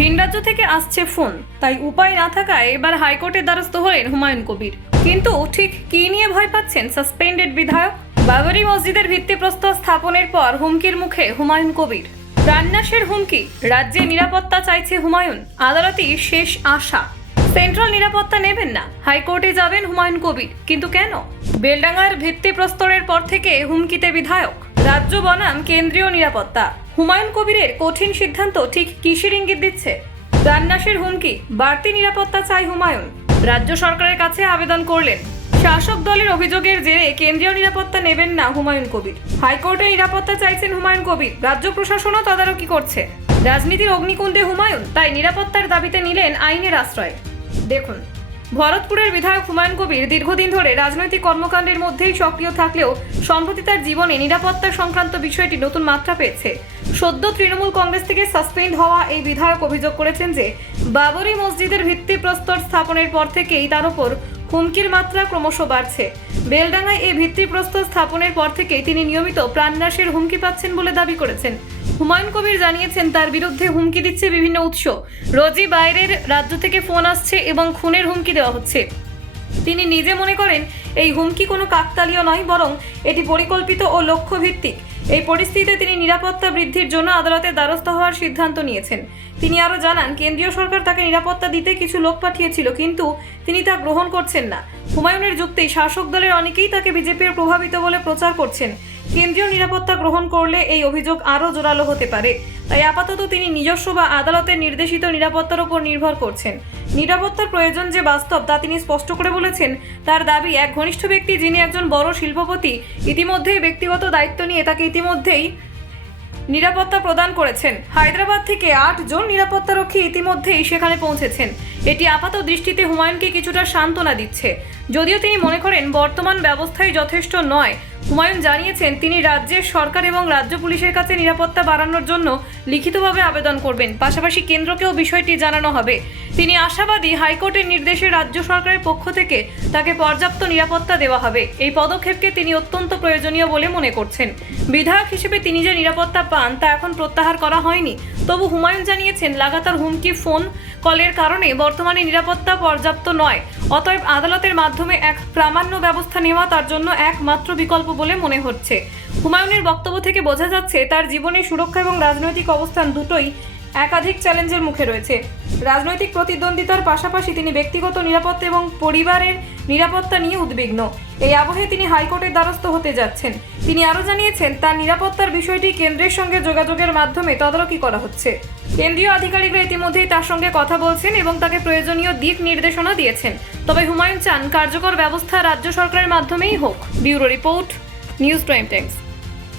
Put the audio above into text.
ভিন রাজ্য থেকে আসছে ফোন, তাই উপায় না থাকায় এবার হাইকোর্টের দ্বারস্থ হলেন হুমায়ুন কবির। কিন্তু ঠিক কী নিয়ে ভয় পাচ্ছেন সাসপেন্ডেড বিধায়ক? বাবরি মসজিদের ভিত্তিপ্রস্তর স্থাপনের পর হুমকির মুখে হুমায়ুন কবির। প্রাণনাশের হুমকি, রাজ্যে নিরাপত্তা চাইছে হুমায়ুন, আদালতই শেষ আশা। সেন্ট্রাল নিরাপত্তা নেবেন না, হাইকোর্টে যাবেন হুমায়ুন কবির। কিন্তু কেন? বেলডাঙ্গার ভিত্তিপ্রস্তরের পর থেকে হুমকিতে বিধায়ক, রাজ্য বনাম কেন্দ্রীয় নিরাপত্তা। হুমায়ুন কবিরের কঠিন সিদ্ধান্ত ঠিক কিসের ইঙ্গিত দিচ্ছে? প্রাণনাশের হুমকি, বাড়তি নিরাপত্তা চাই হুমায়ুন। রাজ্য সরকারের কাছে আবেদন করলেন। শাসক দলের অভিযোগের জেরে কেন্দ্রীয় নিরাপত্তা নেবেন না হুমায়ুন কবির। হাইকোর্টে নিরাপত্তা চাইছেন হুমায়ুন কবির। রাজ্য প্রশাসনও তদারকি করছে। রাজনীতির অগ্নিকুণ্ডে হুমায়ুন, তাই নিরাপত্তার দাবিতে নিলেন আইনের আশ্রয়। দেখুন, ভরতপুরের বিধায়ক হুমায়ুন কবির দীর্ঘদিন ধরে রাজনৈতিক কর্মকাণ্ডের মধ্যেই সক্রিয় থাকলেও সম্প্রতি তার জীবনে নিরাপত্তা সংক্রান্ত বিষয়টি নতুন মাত্রা পেয়েছে। সদ্য তৃণমূল কংগ্রেস থেকে সাসপেন্ড হওয়া এই বিধায়ক অভিযোগ করেছেন যে বাবরি মসজিদের ভিত্তিপ্রস্তর স্থাপনের পর থেকেই তার উপর হুমকির মাত্রা ক্রমশ বাড়ছে। বেলডাঙ্গায় এই ভিত্তিপ্রস্তর স্থাপনের পর থেকেই তিনি নিয়মিত প্রাণনাশের হুমকি পাচ্ছেন বলে দাবি করেছেন। হুমায়ুন কবির জানিয়েছেন, তার বিরুদ্ধে হুমকি দিচ্ছে বিভিন্ন উৎস। রোজই বাইরের রাজ্য থেকে ফোন আসছে এবং খুনের হুমকি দেওয়া হচ্ছে। তিনি নিজে মনে করেন এই হুমকি কোনো কাকতালীয় নয়, বরং এটি পরিকল্পিত ও লক্ষ্যভিত্তিক। এই পরিস্থিতিতে তিনি নিরাপত্তা বৃদ্ধির জন্য আদালতের দ্বারস্থ হওয়ার সিদ্ধান্ত নিয়েছেন। তিনি আরও জানান, কেন্দ্রীয় সরকার তাকে নিরাপত্তা দিতে কিছু লোক পাঠিয়েছিল, কিন্তু তিনি তা গ্রহণ করছেন না। হুমায়ুনের যুক্তি, শাসক দলের অনেকেই তাকে বিজেপির প্রভাবিত বলে প্রচার করছেন। কেন্দ্রীয় নিরাপত্তা গ্রহণ করলে এই অভিযোগ আরও জোরালো হতে পারে। তাই আপাতত তিনি নিজস্ব বা আদালতের নির্দেশিত নিরাপত্তার উপর নির্ভর করছেন। নিরাপত্তার প্রয়োজন যে বাস্তব তা তিনি স্পষ্ট করে বলেছেন। তার দাবি, এক ঘনিষ্ঠ ব্যক্তি যিনি একজন বড় শিল্পপতি ইতিমধ্যেই ব্যক্তিগত দায়িত্ব নিয়ে তাকে ইতিমধ্যেই নিরাপত্তা প্রদান করেছেন। হায়দ্রাবাদ থেকে 8 জন নিরাপত্তারক্ষী ইতিমধ্যেই সেখানে পৌঁছেছেন। এটি আপাত দৃষ্টিতে হুমায়ুনকে কিছুটা সান্ত্বনা দিচ্ছে, যদিও তিনি মনে করেন বর্তমান ব্যবস্থাই যথেষ্ট নয়। হুমায়ুন জানিয়েছেন, তিনি রাজ্যের সরকার এবং রাজ্য পুলিশের কাছে নিরাপত্তা বাড়ানোর জন্য লিখিতভাবে আবেদন করবেন। পাশাপাশি কেন্দ্রকেও বিষয়টি জানানো হবে। তিনি আশাবাদী, হাইকোর্টের নির্দেশে রাজ্য সরকারের পক্ষ থেকে তাকে পর্যাপ্ত নিরাপত্তা দেওয়া হবে। এই পদক্ষেপকে তিনি অত্যন্ত প্রয়োজনীয় বলে মনে করছেন। বিধায়ক হিসেবে তিনি যে নিরাপত্তা পান তা এখন প্রত্যাহার করা হয়নি। তবু হুমায়ুন জানিয়েছেন, লাগাতার হুমকি, ফোন কলের কারণে বর্তমানে নিরাপত্তা পর্যাপ্ত নয়। অতএব আদালতের মাধ্যমে এক প্রামাণ্য ব্যবস্থা নেওয়া তার জন্য একমাত্র বিকল্প বলে মনে হচ্ছে। হুমায়ুনের বক্তব্য থেকে বোঝা যাচ্ছে, তার জীবনের সুরক্ষা এবং রাজনৈতিক অবস্থান দুটোই একাধিক চ্যালেঞ্জের মুখে রয়েছে। রাজনৈতিক প্রতিদ্বন্দ্বিতার পাশাপাশি তিনি ব্যক্তিগত নিরাপত্তা এবং পরিবারের নিরাপত্তা নিয়ে উদ্বিগ্ন। এই আবহে তিনি হাইকোর্টের দ্বারস্থ হতে যাচ্ছেন। তিনি আরও জানিয়েছেন, তার নিরাপত্তার বিষয়টি কেন্দ্রের সঙ্গে যোগাযোগের মাধ্যমে তদারকি করা হচ্ছে। কেন্দ্রীয় আধিকারিকরা ইতিমধ্যেই তার সঙ্গে কথা বলছেন এবং তাকে প্রয়োজনীয় দিক নির্দেশনা দিয়েছেন। তবে হুমায়ুন চান কার্যকর ব্যবস্থা রাজ্য সরকারের মাধ্যমেই হোক। Bureau report, news prime Times.